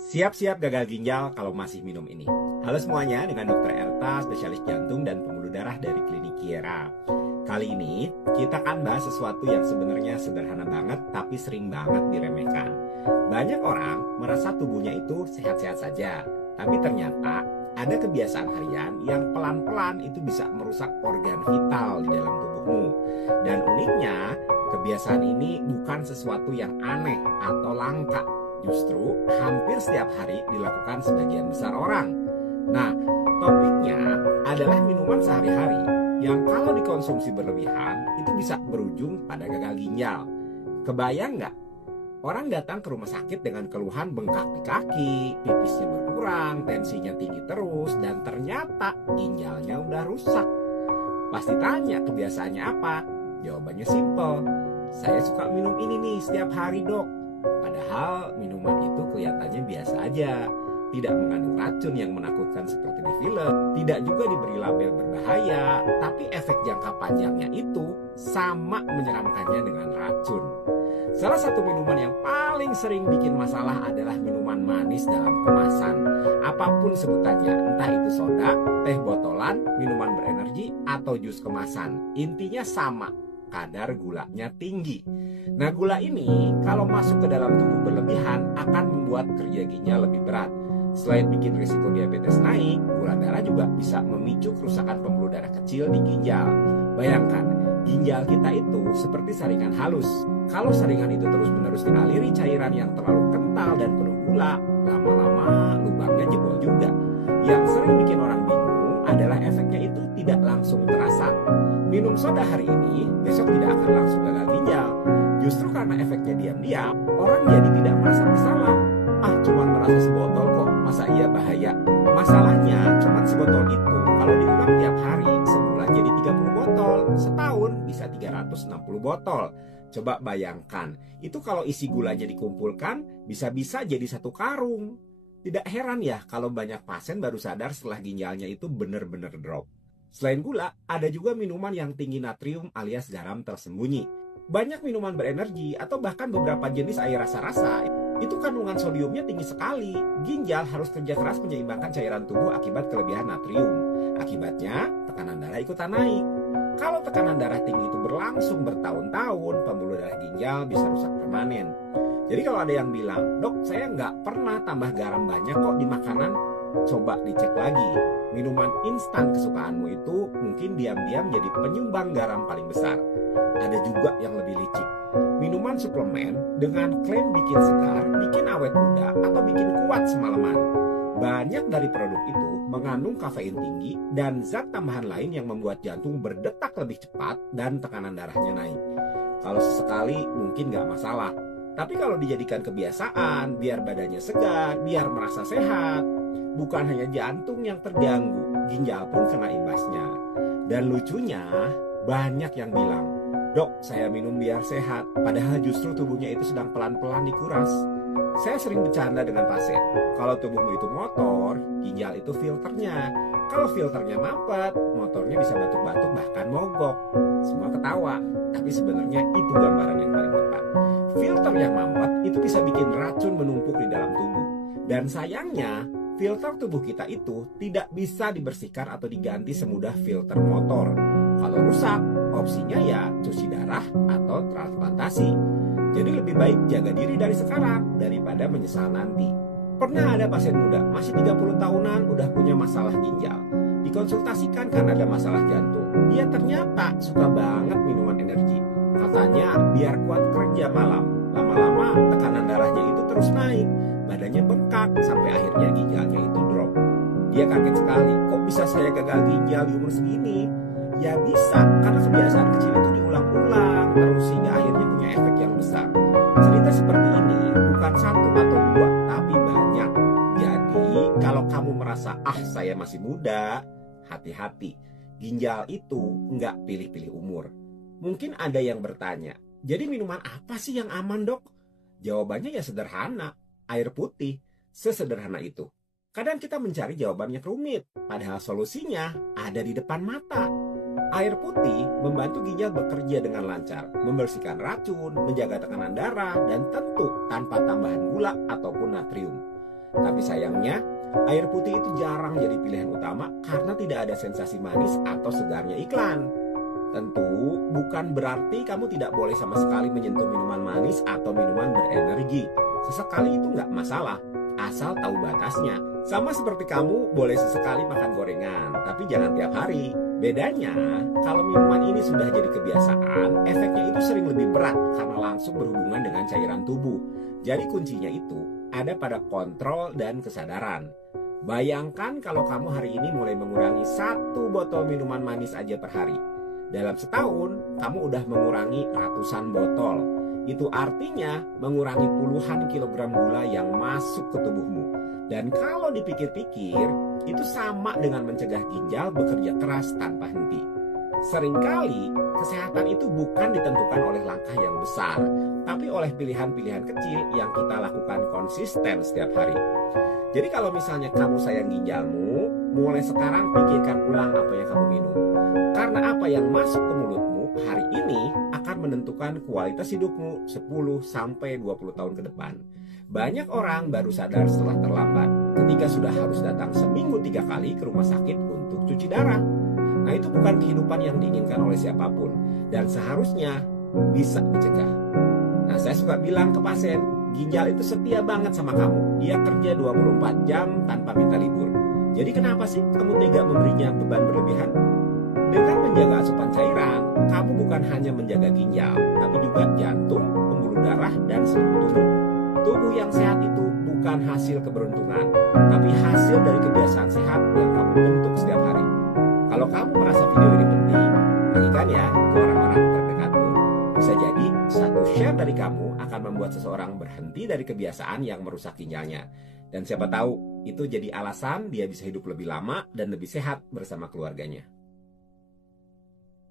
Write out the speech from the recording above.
Siap-siap gagal ginjal kalau masih minum ini. Halo semuanya, dengan Dr. Erta, spesialis jantung dan pembuluh darah dari Klinik Kiera. Kali ini kita akan bahas sesuatu yang sebenarnya sederhana banget tapi sering banget diremehkan. Banyak orang merasa tubuhnya itu sehat-sehat saja, tapi ternyata ada kebiasaan harian yang pelan-pelan itu bisa merusak organ vital di dalam tubuhmu. Dan uniknya, kebiasaan ini bukan sesuatu yang aneh atau langka. Justru hampir setiap hari dilakukan sebagian besar orang. Nah, topiknya adalah minuman sehari-hari yang kalau dikonsumsi berlebihan itu bisa berujung pada gagal ginjal. Kebayang nggak? Orang datang ke rumah sakit dengan keluhan bengkak di kaki, pipisnya berkurang, tensinya tinggi terus, dan ternyata ginjalnya udah rusak. Pasti tanya kebiasaannya apa? Jawabannya simple. Saya suka minum ini nih setiap hari, dok. Padahal minuman itu kelihatannya biasa aja, tidak mengandung racun yang menakutkan seperti di film, tidak juga diberi label berbahaya, tapi efek jangka panjangnya itu sama menyeramkannya dengan racun. Salah satu minuman yang paling sering bikin masalah adalah minuman manis dalam kemasan. Apapun sebutannya, entah itu soda, teh botolan, minuman berenergi, atau jus kemasan, intinya sama. Kadar gulanya tinggi. Nah, gula ini kalau masuk ke dalam tubuh berlebihan akan membuat kerja ginjal lebih berat. Selain bikin risiko diabetes naik, gula darah juga bisa memicu kerusakan pembuluh darah kecil di ginjal. Bayangkan, ginjal kita itu seperti saringan halus. Kalau saringan itu terus-menerus dialiri cairan yang terlalu kental dan penuh gula, lama-lama lubangnya jebol juga. Yang sering bikin orang bingung adalah efeknya itu tidak langsung terasa. Minum soda hari ini, besok tidak akan langsung gagal ginjal. Justru karena efeknya diam-diam, orang jadi tidak merasa bersalah. Cuma merasa sebotol kok, masa iya bahaya? Masalahnya, cuma sebotol itu kalau diulang tiap hari, sebulan jadi 30 botol, setahun bisa 360 botol. Coba bayangkan, itu kalau isi gulanya dikumpulkan, bisa-bisa jadi satu karung. Tidak heran ya kalau banyak pasien baru sadar setelah ginjalnya itu benar-benar drop. Selain gula, ada juga minuman yang tinggi natrium alias garam tersembunyi. Banyak minuman berenergi atau bahkan beberapa jenis air rasa-rasa itu kandungan sodiumnya tinggi sekali. Ginjal harus kerja keras menyeimbangkan cairan tubuh akibat kelebihan natrium. Akibatnya, tekanan darah ikutan naik. Kalau tekanan darah tinggi itu berlangsung bertahun-tahun, pembuluh darah ginjal bisa rusak permanen. Jadi kalau ada yang bilang, dok saya nggak pernah tambah garam banyak kok di makanan, coba dicek lagi. Minuman instan kesukaanmu itu mungkin diam-diam jadi penyumbang garam paling besar. Ada juga yang lebih licik. Minuman suplemen dengan klaim bikin segar, bikin awet muda, atau bikin kuat semalaman. Banyak dari produk itu mengandung kafein tinggi dan zat tambahan lain yang membuat jantung berdetak lebih cepat dan tekanan darahnya naik. Kalau sesekali mungkin nggak masalah. Tapi kalau dijadikan kebiasaan, biar badannya segar, biar merasa sehat, bukan hanya jantung yang terganggu, ginjal pun kena imbasnya. Dan lucunya, banyak yang bilang, dok saya minum biar sehat, padahal justru tubuhnya itu sedang pelan-pelan dikuras. Saya sering bercanda dengan pasien, kalau tubuhmu itu motor, ginjal itu filternya. Kalau filternya mampet, motornya bisa batuk-batuk bahkan mogok. Semua ketawa, tapi sebenarnya itu gambaran yang paling tepat. Filter yang mampet itu bisa bikin racun menumpuk di dalam tubuh. Dan sayangnya, filter tubuh kita itu tidak bisa dibersihkan atau diganti semudah filter motor. Kalau rusak, opsinya ya cuci darah atau transplantasi. Jadi lebih baik jaga diri dari sekarang daripada menyesal nanti. Pernah ada pasien muda, masih 30 tahunan udah punya masalah ginjal. Dikonsultasikan karena ada masalah jantung. Dia ternyata suka banget minuman energi. Katanya biar kuat kerja malam. Lama-lama tekanan darahnya itu terus naik. Badannya bengkak sampai akhirnya ginjalnya itu drop. Dia kaget sekali, kok bisa saya gagal ginjal di umur segini? Ya bisa, karena kebiasaan kecil itu diulang-ulang terus sehingga akhirnya punya efek yang besar. Cerita seperti ini bukan satu atau dua, tapi banyak. Jadi kalau kamu merasa saya masih muda, hati-hati. Ginjal itu nggak pilih-pilih umur. Mungkin ada yang bertanya, jadi minuman apa sih yang aman, dok? Jawabannya ya sederhana, air putih. Sesederhana itu. Kadang kita mencari jawabannya rumit, padahal solusinya ada di depan mata. Air putih membantu ginjal bekerja dengan lancar, membersihkan racun, menjaga tekanan darah, dan tentu tanpa tambahan gula ataupun natrium. Tapi sayangnya, air putih itu jarang jadi pilihan utama karena tidak ada sensasi manis atau segarnya iklan. Tentu bukan berarti kamu tidak boleh sama sekali menyentuh minuman manis atau minuman berenergi. Sesekali itu nggak masalah, asal tahu batasnya. Sama seperti kamu boleh sesekali makan gorengan, tapi jangan tiap hari. Bedanya, kalau minuman ini sudah jadi kebiasaan, efeknya itu sering lebih berat karena langsung berhubungan dengan cairan tubuh. Jadi kuncinya itu ada pada kontrol dan kesadaran. Bayangkan kalau kamu hari ini mulai mengurangi 1 botol minuman manis aja per hari. Dalam setahun, kamu udah mengurangi ratusan botol. Itu artinya mengurangi puluhan kilogram gula yang masuk ke tubuhmu. Dan kalau dipikir-pikir, itu sama dengan mencegah ginjal bekerja keras tanpa henti. Seringkali, kesehatan itu bukan ditentukan oleh langkah yang besar, tapi oleh pilihan-pilihan kecil yang kita lakukan konsisten setiap hari. Jadi kalau misalnya kamu sayang ginjalmu, mulai sekarang pikirkan ulang apa yang kamu minum. Karena apa yang masuk ke mulutmu hari ini akan menentukan kualitas hidupmu 10-20 tahun ke depan. Banyak orang baru sadar setelah terlambat ketika sudah harus datang seminggu 3 kali ke rumah sakit untuk cuci darah. Nah, itu bukan kehidupan yang diinginkan oleh siapapun dan seharusnya bisa dicegah. Nah, saya suka bilang ke pasien, ginjal itu setia banget sama kamu. Dia kerja 24 jam tanpa minta libur. Jadi kenapa sih kamu tega memberinya beban berlebihan? Dengan menjaga asupan cairan, kamu bukan hanya menjaga ginjal, tapi juga jantung, pembuluh darah, dan seluruh tubuh. Tubuh yang sehat itu bukan hasil keberuntungan, tapi hasil dari kebiasaan sehat yang kamu bentuk setiap hari. Kalau kamu merasa video ini penting, bagikan ya ke orang-orang terdekatmu. Bisa jadi satu share dari kamu akan membuat seseorang berhenti dari kebiasaan yang merusak ginjalnya. Dan siapa tahu itu jadi alasan dia bisa hidup lebih lama dan lebih sehat bersama keluarganya.